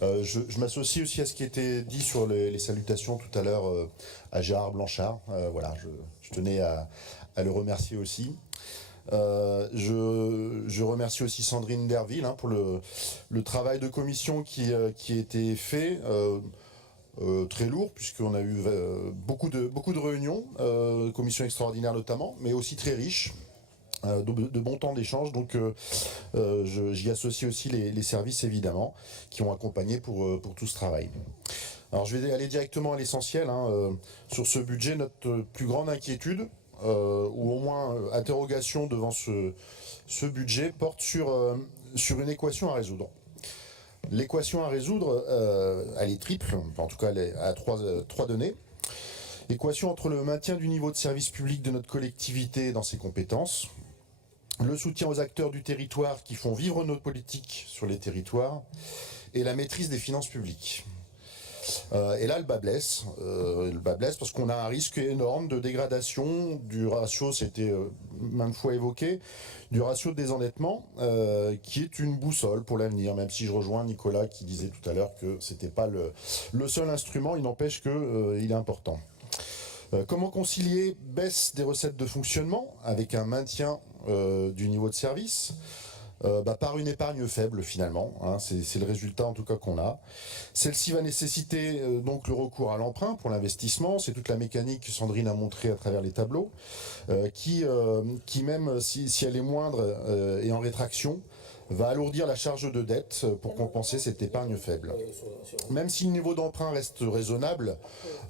Je m'associe aussi à ce qui était dit sur les salutations tout à l'heure à Gérard Blanchard. Voilà, je tenais à le remercier aussi. Je remercie aussi Sandrine Derville pour le travail de commission qui a été fait. Très lourd puisqu'on a eu beaucoup de réunions, commission extraordinaire notamment, mais aussi très riche. De bons temps d'échange, donc j'y associe aussi les services évidemment qui ont accompagné pour tout ce travail. Alors je vais aller directement à l'essentiel. Sur ce budget, notre plus grande inquiétude, ou au moins interrogation devant ce budget, porte sur une équation à résoudre. L'équation à résoudre, elle est triple, en tout cas elle a trois données. Équation entre le maintien du niveau de service public de notre collectivité dans ses compétences, le soutien aux acteurs du territoire qui font vivre nos politiques sur les territoires, et la maîtrise des finances publiques. Et là, le bas blesse parce qu'on a un risque énorme de dégradation du ratio, c'était maintes fois évoqué, du ratio de désendettement, qui est une boussole pour l'avenir, même si je rejoins Nicolas qui disait tout à l'heure que c'était pas le seul instrument, il n'empêche qu'il est important. Comment concilier baisse des recettes de fonctionnement avec un maintien du niveau de service par une épargne faible finalement, c'est le résultat en tout cas qu'on a. Celle-ci va nécessiter donc le recours à l'emprunt pour l'investissement, c'est toute la mécanique que Sandrine a montré à travers les tableaux, qui même si elle est moindre et en rétraction, va alourdir la charge de dette pour compenser cette épargne faible. Même si le niveau d'emprunt reste raisonnable,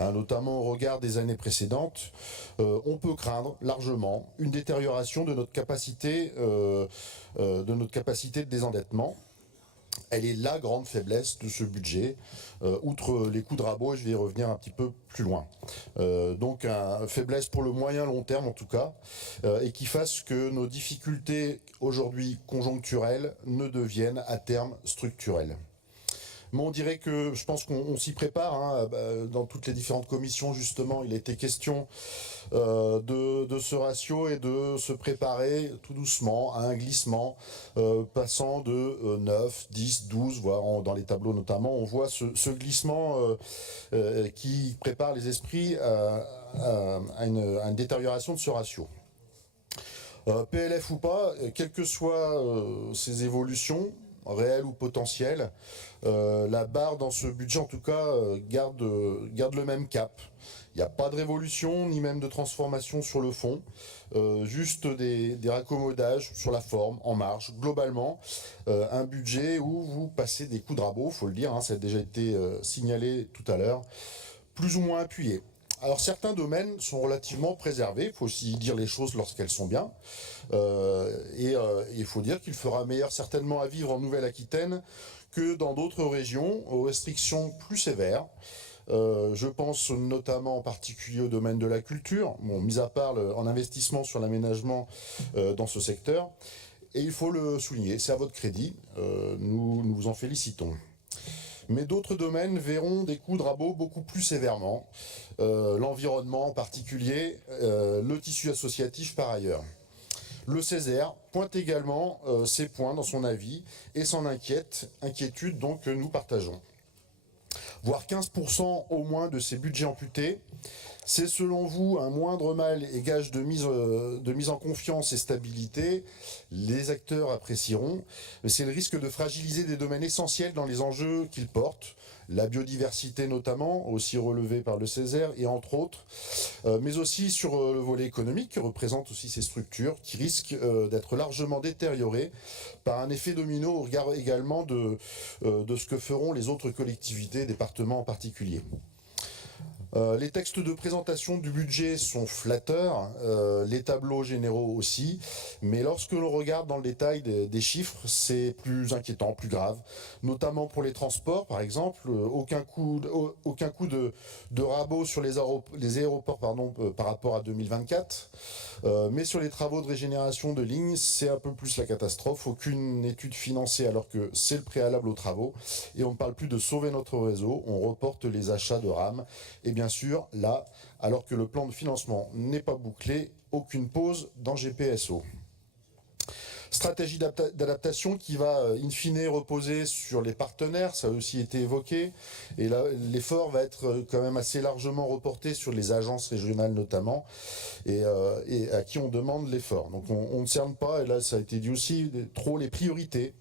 notamment au regard des années précédentes, on peut craindre largement une détérioration de notre capacité de désendettement. Elle est la grande faiblesse de ce budget, outre les coups de rabot, je vais y revenir un petit peu plus loin. Donc une faiblesse pour le moyen long terme en tout cas, et qui fasse que nos difficultés aujourd'hui conjoncturelles ne deviennent à terme structurelles. Mais on dirait que je pense qu'on s'y prépare, dans toutes les différentes commissions justement, il était question de ce ratio et de se préparer tout doucement à un glissement passant de 9, 10, 12, voire dans les tableaux notamment, on voit ce glissement qui prépare les esprits à une détérioration de ce ratio. PLF ou pas, quelles que soient ces évolutions, réelles ou potentielles, la barre dans ce budget en tout cas garde le même cap. Il n'y a pas de révolution ni même de transformation sur le fond, juste des raccommodages sur la forme, en marge. Globalement, un budget où vous passez des coups de rabot, il faut le dire, ça a déjà été signalé tout à l'heure, plus ou moins appuyés. Alors certains domaines sont relativement préservés, il faut aussi dire les choses lorsqu'elles sont bien, et il faut dire qu'il fera meilleur certainement à vivre en Nouvelle-Aquitaine que dans d'autres régions aux restrictions plus sévères. Je pense notamment en particulier au domaine de la culture, mis à part en investissement sur l'aménagement dans ce secteur, et il faut le souligner, c'est à votre crédit, nous vous en félicitons. Mais d'autres domaines verront des coups de rabot beaucoup plus sévèrement, l'environnement en particulier, le tissu associatif par ailleurs. Le Césaire pointe également ces points dans son avis et s'en inquiétude donc que nous partageons. Voire 15% au moins de ces budgets amputés, c'est selon vous un moindre mal et gage de mise en confiance et stabilité, les acteurs apprécieront, mais c'est le risque de fragiliser des domaines essentiels dans les enjeux qu'ils portent, la biodiversité notamment, aussi relevée par le Césaire, et entre autres, mais aussi sur le volet économique, qui représente aussi ces structures, qui risquent d'être largement détériorées par un effet domino au regard également de ce que feront les autres collectivités, départements en particulier. Les textes de présentation du budget sont flatteurs, les tableaux généraux aussi, mais lorsque l'on regarde dans le détail des chiffres, c'est plus inquiétant, plus grave, notamment pour les transports par exemple, aucun coup de rabot sur les aéroports par rapport à 2024, mais sur les travaux de régénération de lignes, c'est un peu plus la catastrophe, aucune étude financée alors que c'est le préalable aux travaux, et on ne parle plus de sauver notre réseau, on reporte les achats de rames, et bien sûr, là, alors que le plan de financement n'est pas bouclé, aucune pause dans GPSO. Stratégie d'adaptation qui va in fine reposer sur les partenaires, ça a aussi été évoqué, et là l'effort va être quand même assez largement reporté sur les agences régionales notamment, et à qui on demande l'effort. Donc on ne cerne pas, et là ça a été dit aussi, trop les priorités,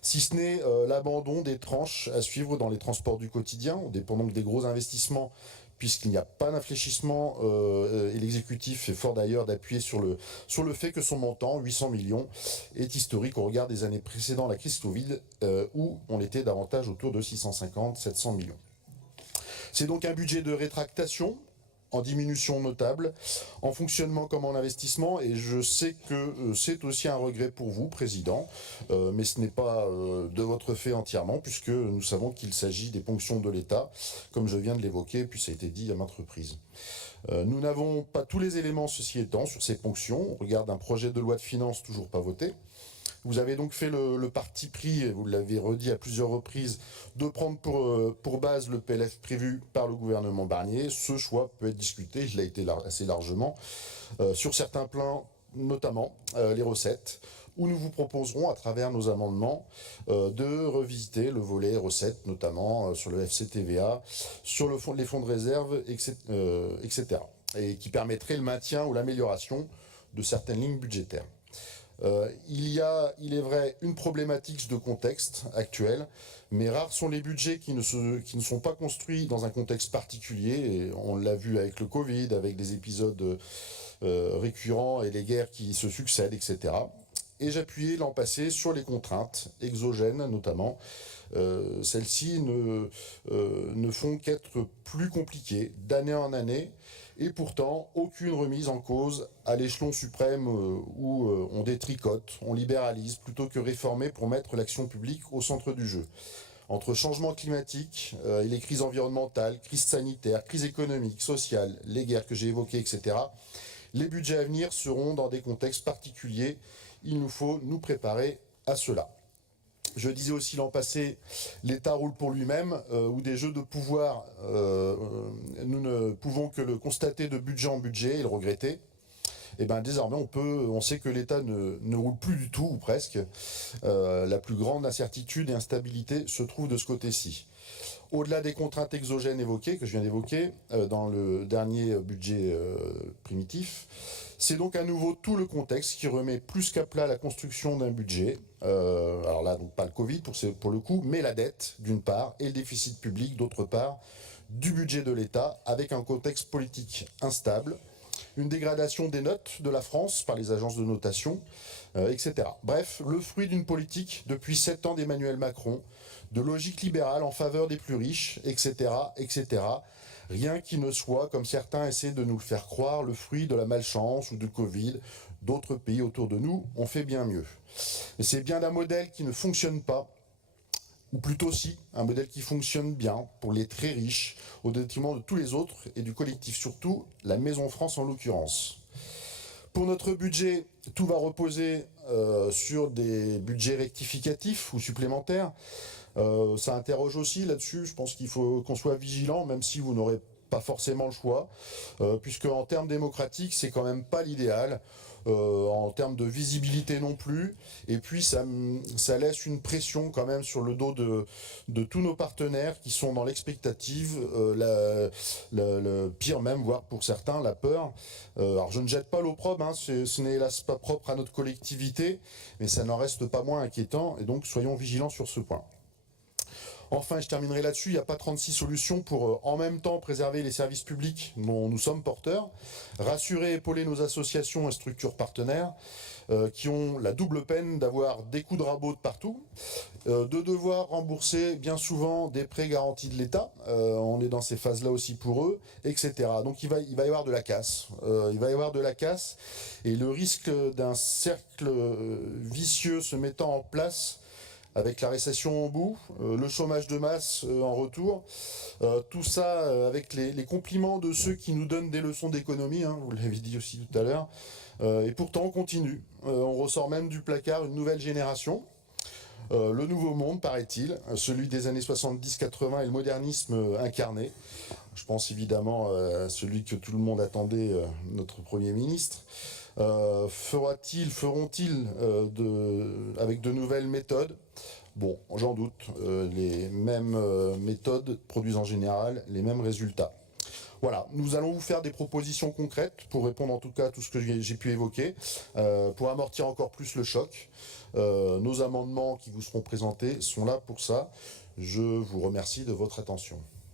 si ce n'est l'abandon des tranches à suivre dans les transports du quotidien, on dépend donc des gros investissements puisqu'il n'y a pas d'infléchissement et l'exécutif est fort d'ailleurs d'appuyer sur le fait que son montant, 800 millions, est historique au regard des années précédant la crise Covid où on était davantage autour de 650-700 millions. C'est donc un budget de rétractation, en diminution notable, en fonctionnement comme en investissement, et je sais que c'est aussi un regret pour vous, Président, mais ce n'est pas de votre fait entièrement, puisque nous savons qu'il s'agit des ponctions de l'État, comme je viens de l'évoquer, puis ça a été dit à maintes reprises. Nous n'avons pas tous les éléments, ceci étant, sur ces ponctions, on regarde un projet de loi de finances toujours pas voté. Vous avez donc fait le parti pris, et vous l'avez redit à plusieurs reprises, de prendre pour base le PLF prévu par le gouvernement Barnier. Ce choix peut être discuté, il l'a été assez largement, sur certains plans, notamment les recettes, où nous vous proposerons, à travers nos amendements, de revisiter le volet recettes, notamment sur le FCTVA, sur les fonds de réserve, etc. Et qui permettrait le maintien ou l'amélioration de certaines lignes budgétaires. Il y a, il est vrai, une problématique de contexte actuel, mais rares sont les budgets qui ne sont pas construits dans un contexte particulier, et on l'a vu avec le Covid, avec des épisodes récurrents et les guerres qui se succèdent, etc. Et j'appuyais l'an passé sur les contraintes exogènes notamment. Celles-ci ne font qu'être plus compliquées d'année en année, et pourtant aucune remise en cause à l'échelon suprême où on détricote, on libéralise plutôt que réformer pour mettre l'action publique au centre du jeu. Entre changement climatique et les crises environnementales, crises sanitaires, crises économiques, sociales, les guerres que j'ai évoquées, etc., les budgets à venir seront dans des contextes particuliers. Il nous faut nous préparer à cela. Je disais aussi l'an passé, l'État roule pour lui-même, ou des jeux de pouvoir, nous ne pouvons que le constater de budget en budget et le regretter. Et bien désormais on sait que l'État ne roule plus du tout, ou presque. La plus grande incertitude et instabilité se trouve de ce côté-ci. Au-delà des contraintes exogènes évoquées, que je viens d'évoquer, dans le dernier budget primitif, c'est donc à nouveau tout le contexte qui remet plus qu'à plat la construction d'un budget. Alors là, donc pas le Covid pour le coup, mais la dette d'une part et le déficit public d'autre part du budget de l'État, avec un contexte politique instable, une dégradation des notes de la France par les agences de notation, etc. Bref, le fruit d'une politique depuis 7 ans d'Emmanuel Macron, de logique libérale en faveur des plus riches, etc., etc. Rien qui ne soit, comme certains essaient de nous le faire croire, le fruit de la malchance ou du Covid. D'autres pays autour de nous ont fait bien mieux. Et c'est bien d'un modèle qui ne fonctionne pas, ou plutôt si, un modèle qui fonctionne bien pour les très riches, au détriment de tous les autres et du collectif, surtout la Maison France en l'occurrence. Pour notre budget, tout va reposer sur des budgets rectificatifs ou supplémentaires. Ça interroge aussi là-dessus, je pense qu'il faut qu'on soit vigilant, même si vous n'aurez pas forcément le choix, puisque en termes démocratiques, c'est quand même pas l'idéal, en termes de visibilité non plus, et puis ça laisse une pression quand même sur le dos de tous nos partenaires qui sont dans l'expectative, le pire même, voire pour certains, la peur. Alors je ne jette pas l'opprobre, hein, ce n'est hélas pas propre à notre collectivité, mais ça n'en reste pas moins inquiétant, et donc soyons vigilants sur ce point. Enfin, je terminerai là-dessus, il n'y a pas 36 solutions pour en même temps préserver les services publics dont nous sommes porteurs, rassurer et épauler nos associations et structures partenaires qui ont la double peine d'avoir des coups de rabot de partout, de devoir rembourser bien souvent des prêts garantis de l'État, on est dans ces phases-là aussi pour eux, etc. Donc il va y avoir de la casse, et le risque d'un cercle vicieux se mettant en place avec la récession en bout, le chômage de masse en retour, tout ça avec les compliments de ceux qui nous donnent des leçons d'économie, hein, vous l'avez dit aussi tout à l'heure, et pourtant on continue, on ressort même du placard une nouvelle génération. Le nouveau monde, paraît-il, celui des années 70-80 et le modernisme incarné. Je pense évidemment à celui que tout le monde attendait, notre Premier ministre. Feront-ils avec de nouvelles méthodes? Bon, j'en doute. Les mêmes méthodes produisent en général les mêmes résultats. Voilà, nous allons vous faire des propositions concrètes pour répondre en tout cas à tout ce que j'ai pu évoquer, pour amortir encore plus le choc. Nos amendements qui vous seront présentés sont là pour ça. Je vous remercie de votre attention.